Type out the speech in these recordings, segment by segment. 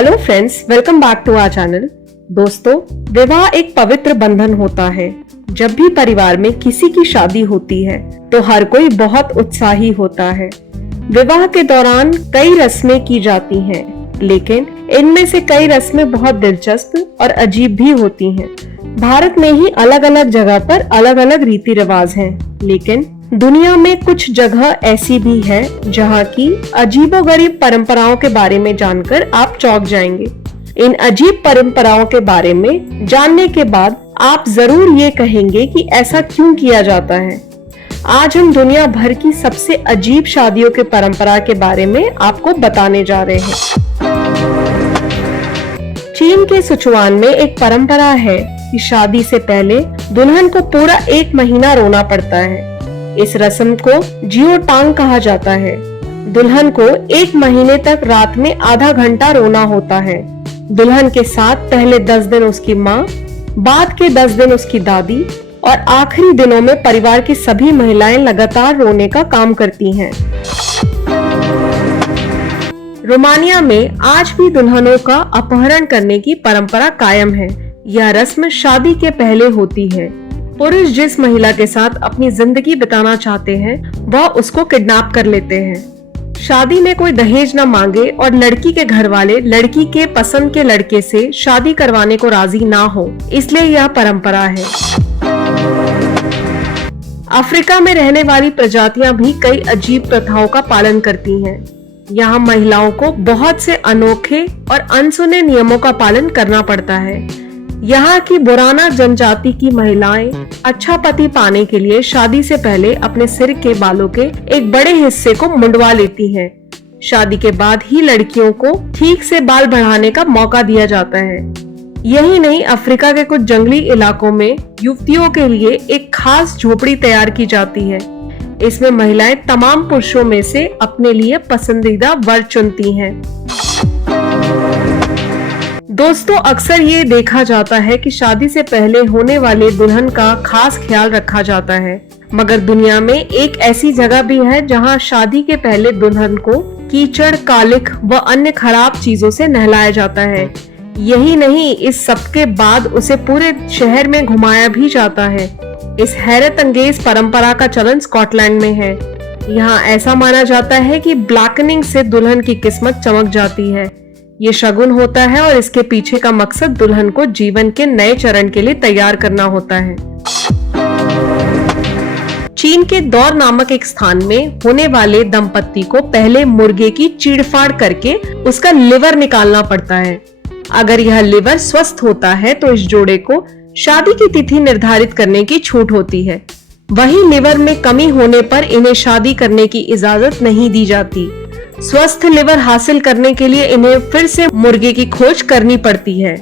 Hello friends, welcome back to our channel. दोस्तों, विवाह एक पवित्र बंधन होता है। जब भी परिवार में किसी की शादी होती है तो हर कोई बहुत उत्साही होता है। विवाह के दौरान कई रस्में की जाती हैं, लेकिन इनमें से कई रस्में बहुत दिलचस्प और अजीब भी होती हैं। भारत में ही अलग अलग जगह पर अलग अलग रीति रिवाज हैं, लेकिन दुनिया में कुछ जगह ऐसी भी है जहाँ की अजीबोगरीब परंपराओं के बारे में जानकर आप चौंक जाएंगे। इन अजीब परंपराओं के बारे में जानने के बाद आप जरूर ये कहेंगे कि ऐसा क्यों किया जाता है। आज हम दुनिया भर की सबसे अजीब शादियों के परंपरा के बारे में आपको बताने जा रहे हैं। चीन के सिचुआन में एक परंपरा है कि शादी से पहले दुल्हन को पूरा 1 महीना रोना पड़ता है। इस रस्म को जियो टांग कहा जाता है। दुल्हन को 1 महीने तक रात में आधा घंटा रोना होता है। दुल्हन के साथ पहले 10 दिन उसकी माँ, बाद के 10 दिन उसकी दादी और आखिरी दिनों में परिवार की सभी महिलाएं लगातार रोने का काम करती हैं। रोमानिया में आज भी दुल्हनों का अपहरण करने की परंपरा कायम है। यह रस्म शादी के पहले होती है। पुरुष जिस महिला के साथ अपनी जिंदगी बिताना चाहते हैं वह उसको किडनैप कर लेते हैं। शादी में कोई दहेज न मांगे और लड़की के घर वाले लड़की के पसंद के लड़के से शादी करवाने को राजी ना हो, इसलिए यह परंपरा है। अफ्रीका में रहने वाली प्रजातियां भी कई अजीब प्रथाओं का पालन करती हैं। यहाँ महिलाओं को बहुत से अनोखे और अनसुने नियमों का पालन करना पड़ता है। यहाँ की बोराना जनजाति की महिलाएं अच्छा पति पाने के लिए शादी से पहले अपने सिर के बालों के एक बड़े हिस्से को मुंडवा लेती हैं। शादी के बाद ही लड़कियों को ठीक से बाल बढ़ाने का मौका दिया जाता है। यही नहीं, अफ्रीका के कुछ जंगली इलाकों में युवतियों के लिए एक खास झोपड़ी तैयार की जाती है। इसमें महिलाएं तमाम पुरुषों में से अपने लिए पसंदीदा वर चुनती हैं। दोस्तों, अक्सर ये देखा जाता है कि शादी से पहले होने वाले दुल्हन का खास ख्याल रखा जाता है, मगर दुनिया में एक ऐसी जगह भी है जहां शादी के पहले दुल्हन को कीचड़, कालिख व अन्य खराब चीजों से नहलाया जाता है। यही नहीं, इस सब के बाद उसे पूरे शहर में घुमाया भी जाता है। इस हैरत अंगेज परंपरा का चलन स्कॉटलैंड में है। यहाँ ऐसा माना जाता है कि ब्लैकनिंग से दुल्हन की किस्मत चमक जाती है। ये शगुन होता है और इसके पीछे का मकसद दुल्हन को जीवन के नए चरण के लिए तैयार करना होता है। चीन के दौर नामक एक स्थान में होने वाले दंपत्ति को पहले मुर्गे की चीड़फाड़ करके उसका लिवर निकालना पड़ता है। अगर यह लिवर स्वस्थ होता है तो इस जोड़े को शादी की तिथि निर्धारित करने की छूट होती है। वहीं लिवर में कमी होने पर इन्हें शादी करने की इजाजत नहीं दी जाती। स्वस्थ लिवर हासिल करने के लिए इन्हें फिर से मुर्गे की खोज करनी पड़ती है।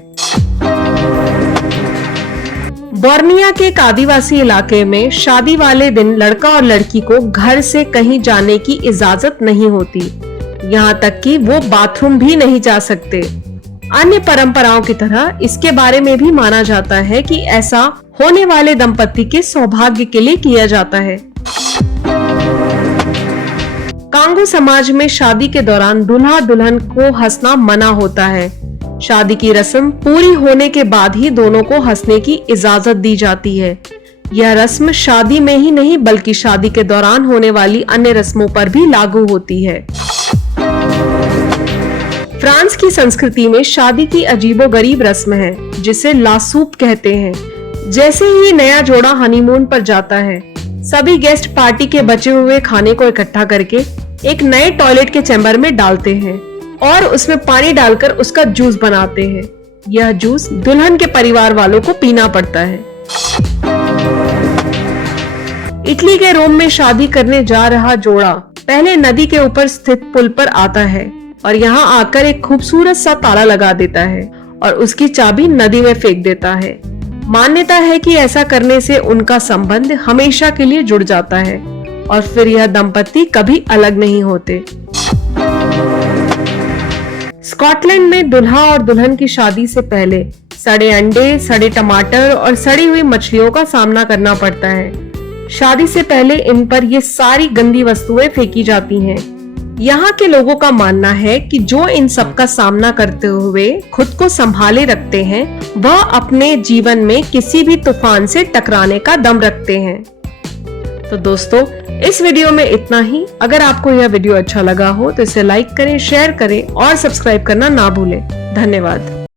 बोर्निया के एक आदिवासी इलाके में शादी वाले दिन लड़का और लड़की को घर से कहीं जाने की इजाजत नहीं होती। यहाँ तक कि वो बाथरूम भी नहीं जा सकते। अन्य परंपराओं की तरह इसके बारे में भी माना जाता है कि ऐसा होने वाले दंपत्ति के सौभाग्य के लिए किया जाता है। कांगो समाज में शादी के दौरान दूल्हा दुल्हन को हंसना मना होता है। शादी की रस्म पूरी होने के बाद ही दोनों को हंसने की इजाजत दी जाती है। यह रस्म शादी में ही नहीं बल्कि शादी के दौरान होने वाली अन्य रस्मों पर भी लागू होती है। फ्रांस की संस्कृति में शादी की अजीबोगरीब रस्म है जिसे लासूप कहते हैं। जैसे ही नया जोड़ा हनीमून पर जाता है, सभी गेस्ट पार्टी के बचे हुए खाने को इकट्ठा करके एक नए टॉयलेट के चैम्बर में डालते हैं और उसमें पानी डालकर उसका जूस बनाते हैं। यह जूस दुल्हन के परिवार वालों को पीना पड़ता है। इटली के रोम में शादी करने जा रहा जोड़ा पहले नदी के ऊपर स्थित पुल पर आता है और यहाँ आकर एक खूबसूरत सा ताला लगा देता है और उसकी चाबी नदी में फेंक देता है। मान्यता है कि ऐसा करने से उनका संबंध हमेशा के लिए जुड़ जाता है और फिर यह दंपत्ति कभी अलग नहीं होते। स्कॉटलैंड में दूल्हा और दुल्हन की शादी से पहले सड़े अंडे, सड़े टमाटर और सड़ी हुई मछलियों का सामना करना पड़ता है। शादी से पहले इन पर ये सारी गंदी वस्तुएं फेंकी जाती हैं। यहाँ के लोगों का मानना है कि जो इन सब का सामना करते हुए खुद को संभाले रखते हैं, वह अपने जीवन में किसी भी तूफान से टकराने का दम रखते हैं। तो दोस्तों, इस वीडियो में इतना ही। अगर आपको यह वीडियो अच्छा लगा हो तो इसे लाइक करें, शेयर करें और सब्सक्राइब करना ना भूलें। धन्यवाद।